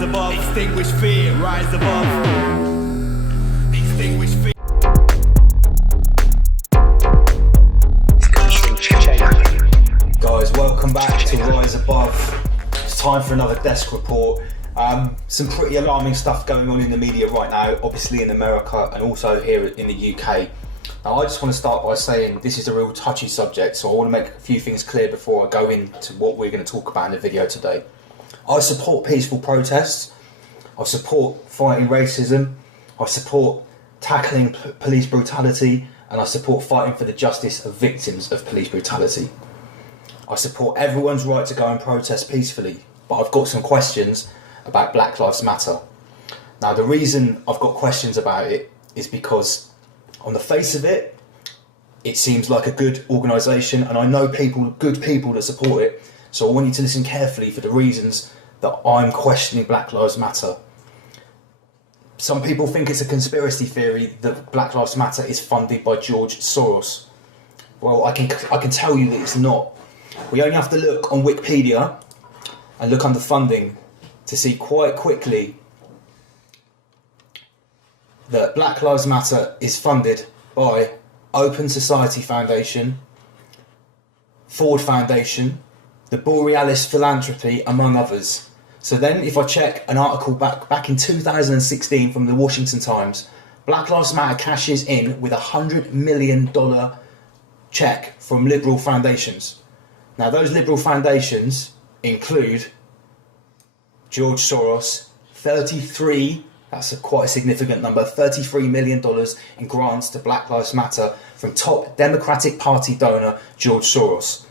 rise above, extinguish fear, rise above, extinguish fear. Guys, welcome back to Rise Above. It's time for another desk report. Some pretty alarming stuff going on in the media right now, obviously in America and also here in the UK. Now, I just want to start by saying this is a real touchy subject, so I want to make a few things clear before I go into what we're going to talk about in the video today. I support peaceful protests, I support fighting racism, I support tackling police brutality, and I support fighting for the justice of victims of police brutality. I support everyone's right to go and protest peacefully, but I've got some questions about Black Lives Matter. Now, the reason I've got questions about it is because on the face of it, it seems like a good organisation, and I know good people that support it, so I want you to listen carefully for the reasons that I'm questioning Black Lives Matter. Some people think it's a conspiracy theory that Black Lives Matter is funded by George Soros. Well, I can tell you that it's not. We only have to look on Wikipedia and look under funding to see quite quickly that Black Lives Matter is funded by Open Society Foundation, Ford Foundation, the Borealis Philanthropy, among others. So then if I check an article back in 2016 from the Washington Times, Black Lives Matter cashes in with $100 million check from liberal foundations. Now, those liberal foundations include George Soros, that's quite a significant number, $33 million in grants to Black Lives Matter from top Democratic Party donor George Soros.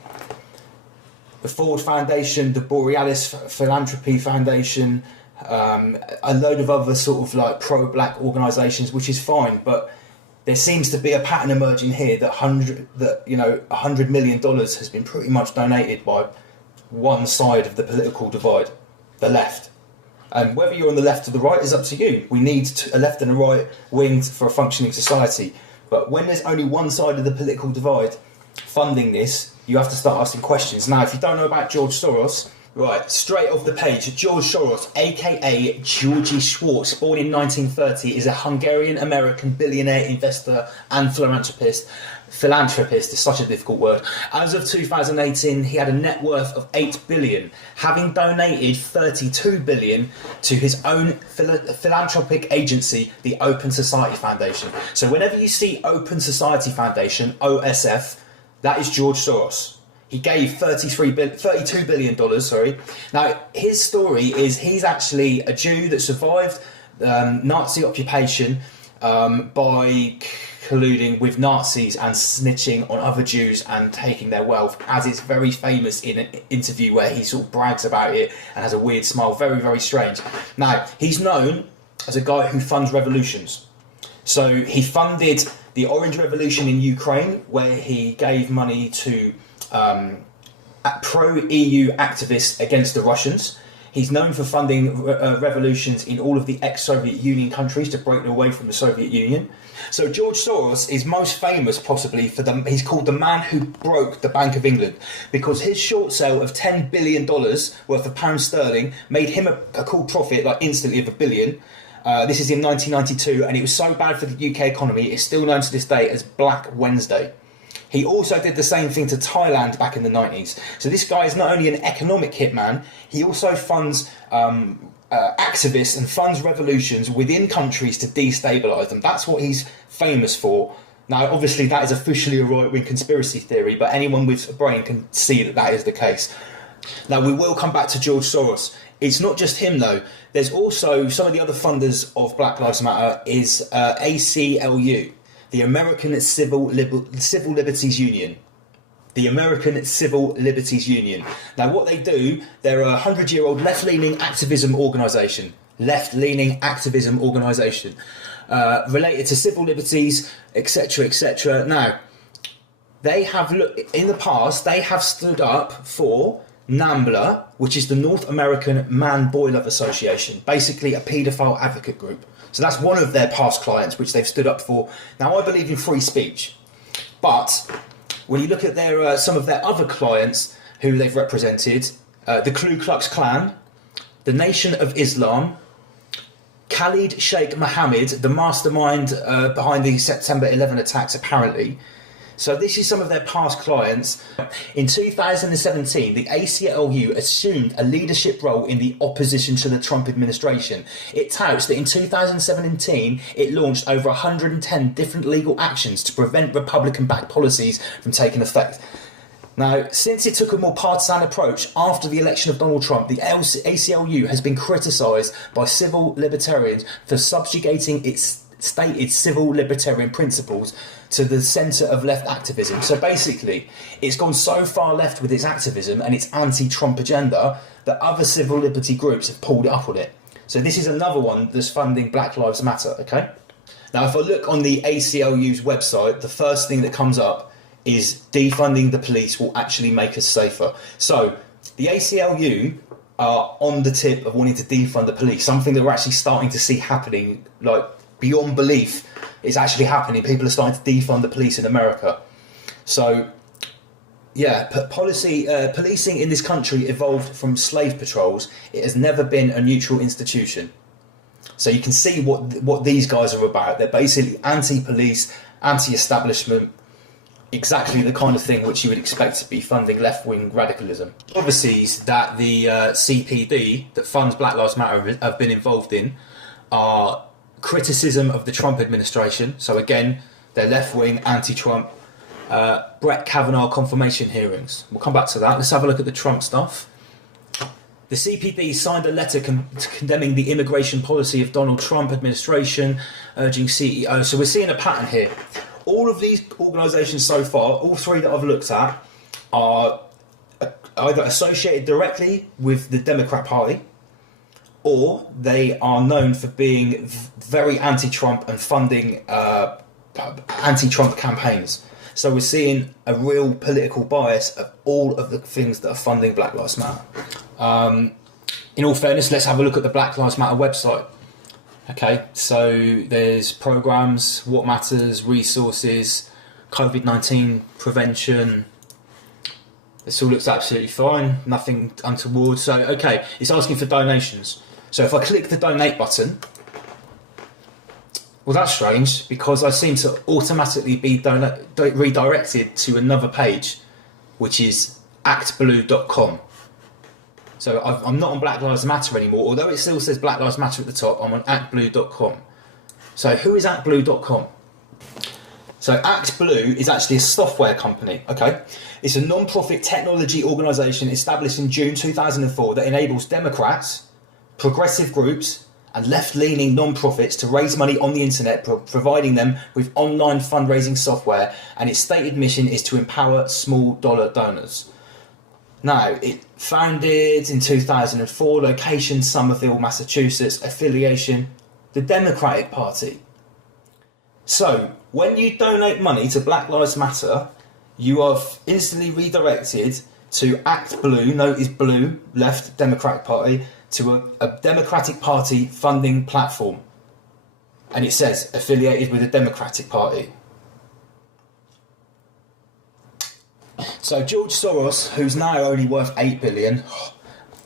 The Ford Foundation, the Borealis Philanthropy Foundation, a load of other sort of like pro-black organisations, which is fine, but there seems to be a pattern emerging here that $100 million has been pretty much donated by one side of the political divide, the left. And whether you're on the left or the right is up to you. We need a left and a right wing for a functioning society. But when there's only one side of the political divide funding this, you have to start asking questions. Now, if you don't know about George Soros, right, straight off the page, George Soros, aka Georgie Schwartz, born in 1930, is a Hungarian-American billionaire, investor and philanthropist. Philanthropist is such a difficult word. As of 2018, he had a net worth of $8 billion, having donated $32 billion to his own philanthropic agency, the Open Society Foundation. So whenever you see Open Society Foundation, OSF, that is George Soros. He gave $32 billion. Now, his story is he's actually a Jew that survived Nazi occupation by colluding with Nazis and snitching on other Jews and taking their wealth, as is very famous in an interview where he sort of brags about it and has a weird smile. Very, very strange. Now, he's known as a guy who funds revolutions. So he funded the Orange Revolution in Ukraine, where he gave money to pro-EU activists against the Russians. He's known for funding revolutions in all of the ex-Soviet Union countries to break away from the Soviet Union. So George Soros is most famous possibly for he's called the man who broke the Bank of England, because his short sale of $10 billion worth of pounds sterling made him a cool profit, like instantly, of $1 billion. This is in 1992, and it was so bad for the UK economy, it's still known to this day as Black Wednesday. He also did the same thing to Thailand back in the 90s. So this guy is not only an economic hitman, he also funds activists and funds revolutions within countries to destabilise them. That's what he's famous for. Now, obviously, that is officially a right-wing conspiracy theory, but anyone with a brain can see that that is the case. Now, we will come back to George Soros. It's not just him, though. There's also some of the other funders of Black Lives Matter is ACLU, the American Civil Liberties Union. The American Civil Liberties Union. Now, what they do, they're a 100-year-old left-leaning activism organisation. Related to civil liberties, etc., etc. Now, they have in the past, they have stood up for NAMBLA, which is the North American Man-Boy Love Association, basically a paedophile advocate group. So that's one of their past clients, which they've stood up for. Now, I believe in free speech, but when you look at some of their other clients who they've represented, the Ku Klux Klan, the Nation of Islam, Khalid Sheikh Mohammed, the mastermind behind the September 11 attacks, apparently. So this is some of their past clients. In 2017, the ACLU assumed a leadership role in the opposition to the Trump administration. It touts that in 2017, it launched over 110 different legal actions to prevent Republican-backed policies from taking effect. Now, since it took a more partisan approach after the election of Donald Trump, the ACLU has been criticised by civil libertarians for subjugating its stated civil libertarian principles to the centre of left activism. So basically, it's gone so far left with its activism and its anti-Trump agenda that other civil liberty groups have pulled it up on it. So this is another one that's funding Black Lives Matter, okay? Now, if I look on the ACLU's website, the first thing that comes up is defunding the police will actually make us safer. So the ACLU are on the tip of wanting to defund the police, something that we're actually starting to see happening, like, beyond belief. It's actually happening. People are starting to defund the police in America. So, yeah, policing in this country evolved from slave patrols. It has never been a neutral institution. So you can see what these guys are about. They're basically anti-police, anti-establishment, exactly the kind of thing which you would expect to be funding left-wing radicalism. Policies that the CPD, that funds Black Lives Matter, have been involved in are criticism of the Trump administration. So again, they're left-wing, anti-Trump. Brett Kavanaugh confirmation hearings. We'll come back to that. Let's have a look at the Trump stuff. The CPD signed a letter condemning the immigration policy of Donald Trump administration, urging CEO. So we're seeing a pattern here. All of these organisations so far, all three that I've looked at, are either associated directly with the Democrat Party, or they are known for being very anti-Trump and funding anti-Trump campaigns. So we're seeing a real political bias of all of the things that are funding Black Lives Matter. In all fairness, let's have a look at the Black Lives Matter website. Okay, so there's programs, what matters, resources, COVID-19 prevention. This all looks absolutely fine, nothing untoward. So, okay, it's asking for donations. So if I click the donate button, well, that's strange because I seem to automatically be redirected to another page, which is actblue.com. So I'm not on Black Lives Matter anymore, although it still says Black Lives Matter at the top. I'm on actblue.com. So who is actblue.com? So ActBlue is actually a software company, okay? It's a non-profit technology organisation established in June 2004 that enables Democrats, progressive groups and left-leaning non-profits to raise money on the internet, providing them with online fundraising software, and its stated mission is to empower small dollar donors. Now, it founded in 2004, location Somerville, Massachusetts, affiliation the Democratic Party. So, when you donate money to Black Lives Matter, you are instantly redirected to ActBlue, note blue, left, Democratic Party, to a Democratic Party funding platform. And it says, affiliated with the Democratic Party. So George Soros, who's now only worth $8 billion,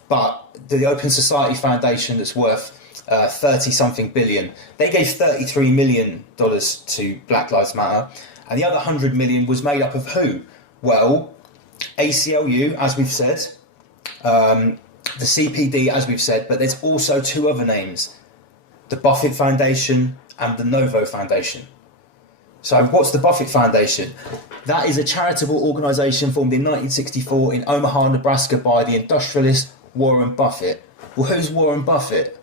but the Open Society Foundation that's worth 30-something billion, they gave $33 million to Black Lives Matter, and the other $100 million was made up of who? Well, ACLU, as we've said, the CPD, as we've said, but there's also two other names, the Buffett Foundation and the Novo Foundation. So what's the Buffett Foundation? That is a charitable organisation formed in 1964 in Omaha, Nebraska by the industrialist Warren Buffett. Well, who's Warren Buffett?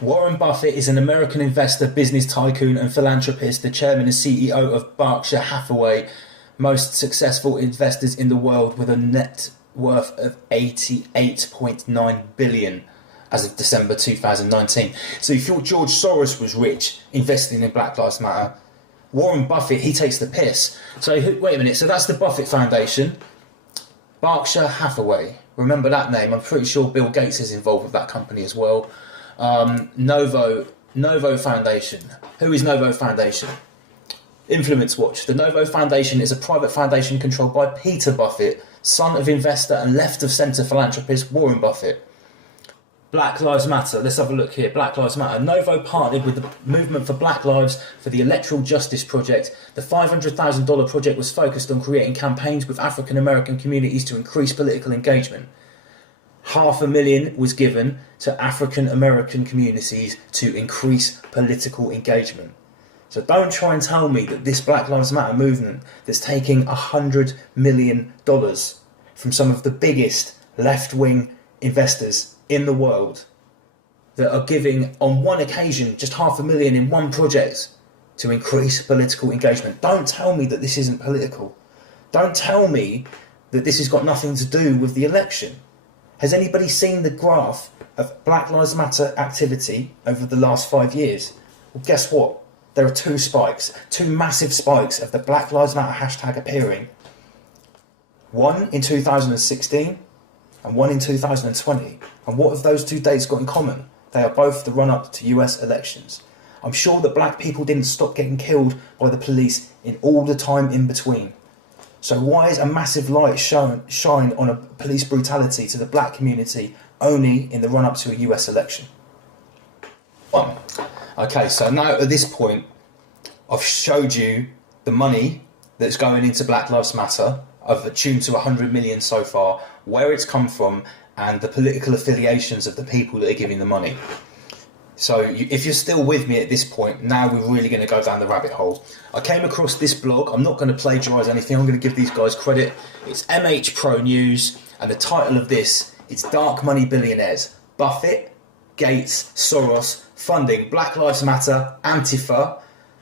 Warren Buffett is an American investor, business tycoon and philanthropist, the chairman and CEO of Berkshire Hathaway, most successful investors in the world with a net worth of $88.9 billion as of December 2019. So if you thought George Soros was rich investing in Black Lives Matter, Warren Buffett, he takes the piss. So wait a minute, so that's the Buffett Foundation. Berkshire Hathaway, remember that name? I'm pretty sure Bill Gates is involved with that company as well. Novo Foundation. Who is Novo Foundation? Influence Watch. The Novo Foundation is a private foundation controlled by Peter Buffett, son of investor and left-of-centre philanthropist Warren Buffett. Black Lives Matter. Let's have a look here. Black Lives Matter. Novo partnered with the Movement for Black Lives for the Electoral Justice Project. The $500,000 project was focused on creating campaigns with African American communities to increase political engagement. $500,000 was given to African American communities to increase political engagement. So don't try and tell me that this Black Lives Matter movement that's taking $100 million from some of the biggest left-wing investors in the world that are giving on one occasion just $500,000 in one project to increase political engagement. Don't tell me that this isn't political. Don't tell me that this has got nothing to do with the election. Has anybody seen the graph of Black Lives Matter activity over the last 5 years? Well, guess what? There are two massive spikes of the Black Lives Matter hashtag appearing. One in 2016 and one in 2020. And what have those 2 dates got in common? They are both the run-up to US elections. I'm sure that black people didn't stop getting killed by the police in all the time in between. So why is a massive light shine on a police brutality to the black community only in the run-up to a US election? One. Okay, so now at this point, I've showed you the money that's going into Black Lives Matter. I've attuned to 100 million so far, where it's come from, and the political affiliations of the people that are giving the money. So if you're still with me at this point, now we're really going to go down the rabbit hole. I came across this blog. I'm not going to plagiarise anything. I'm going to give these guys credit. It's MH Pro News, and the title of this is Dark Money Billionaires. Buffett, Gates, Soros, funding Black Lives Matter, Antifa,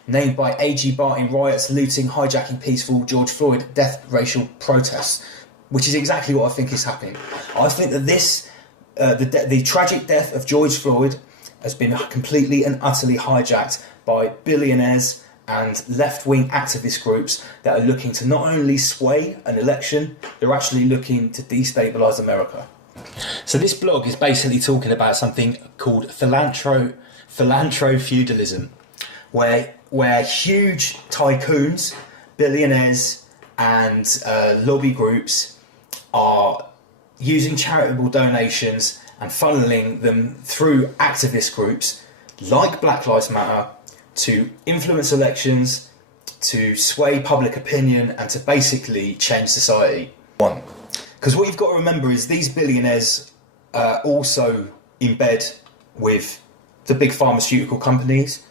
named by A.G. Barton riots, looting, hijacking peaceful George Floyd death racial protests, which is exactly what I think is happening. I think that the tragic death of George Floyd has been completely and utterly hijacked by billionaires and left-wing activist groups that are looking to not only sway an election, they're actually looking to destabilise America. So this blog is basically talking about something called philantro-feudalism, where huge tycoons, billionaires and lobby groups are using charitable donations and funneling them through activist groups like Black Lives Matter to influence elections, to sway public opinion, and to basically change society. One. Because what you've got to remember is these billionaires also in bed with the big pharmaceutical companies,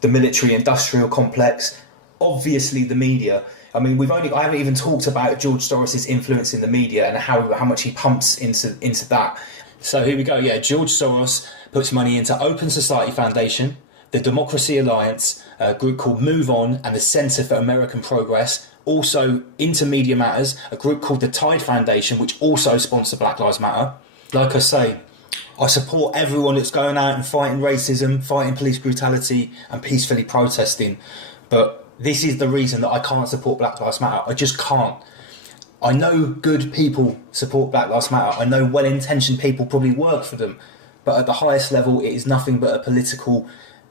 the military-industrial complex, obviously the media. I mean, I haven't even talked about George Soros' influence in the media and how much he pumps into that. So here we go. Yeah, George Soros puts money into Open Society Foundation, the Democracy Alliance, a group called Move On, and the Centre for American Progress. Also into Media Matters, a group called the Tide Foundation, which also sponsor Black Lives Matter. Like I say, I support everyone that's going out and fighting racism, fighting police brutality, and peacefully protesting. But this is the reason that I can't support Black Lives Matter. I just can't. I know good people support Black Lives Matter. I know well-intentioned people probably work for them. But at the highest level, it is nothing but a political,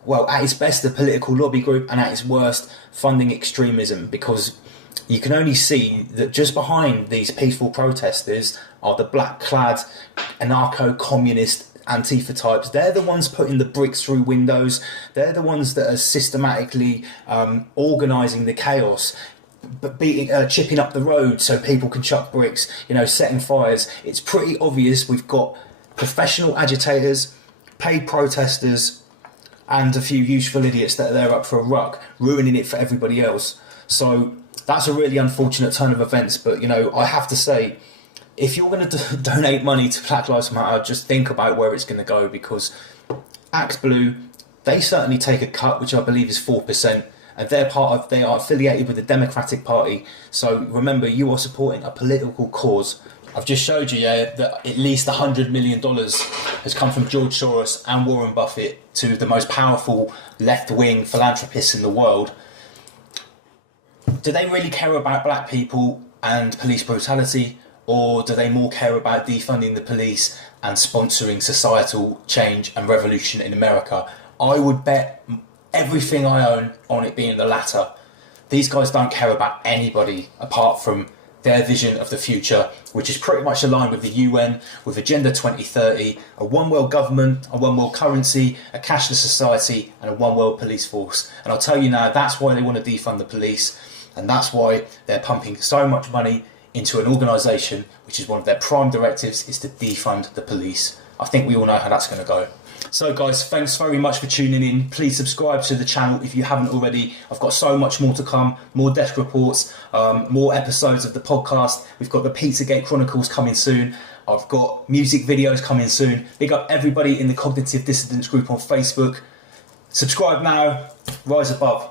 well, at its best, a political lobby group, and at its worst, funding extremism. Because you can only see that just behind these peaceful protesters are the black-clad, anarcho-communist Antifa types. They're the ones putting the bricks through windows. They're the ones that are systematically organising the chaos, but chipping up the road so people can chuck bricks, setting fires. It's pretty obvious we've got professional agitators, paid protesters, and a few useful idiots that are there up for a ruck, ruining it for everybody else. So that's a really unfortunate turn of events, but I have to say, if you're going to donate money to Black Lives Matter, just think about where it's going to go, because Axe Blue, they certainly take a cut, which I believe is 4%, and they are affiliated with the Democratic Party. So remember, you are supporting a political cause. I've just showed you that at least $100 million has come from George Soros and Warren Buffett, to the most powerful left-wing philanthropists in the world. Do they really care about black people and police brutality, or do they more care about defunding the police and sponsoring societal change and revolution in America? I would bet everything I own on it being the latter. These guys don't care about anybody apart from their vision of the future, which is pretty much aligned with the UN, with Agenda 2030, a one world government, a one world currency, a cashless society, and a one world police force. And I'll tell you now, that's why they want to defund the police, and that's why they're pumping so much money into an organisation which is one of their prime directives, is to defund the police. I think we all know how that's going to go. So guys, thanks very much for tuning in. Please subscribe to the channel if you haven't already. I've got so much more to come, more desk reports, more episodes of the podcast. We've got the Pizzagate Chronicles coming soon. I've got music videos coming soon. Big up everybody in the Cognitive Dissidents group on Facebook. Subscribe now, rise above.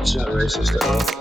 It's not racist at all.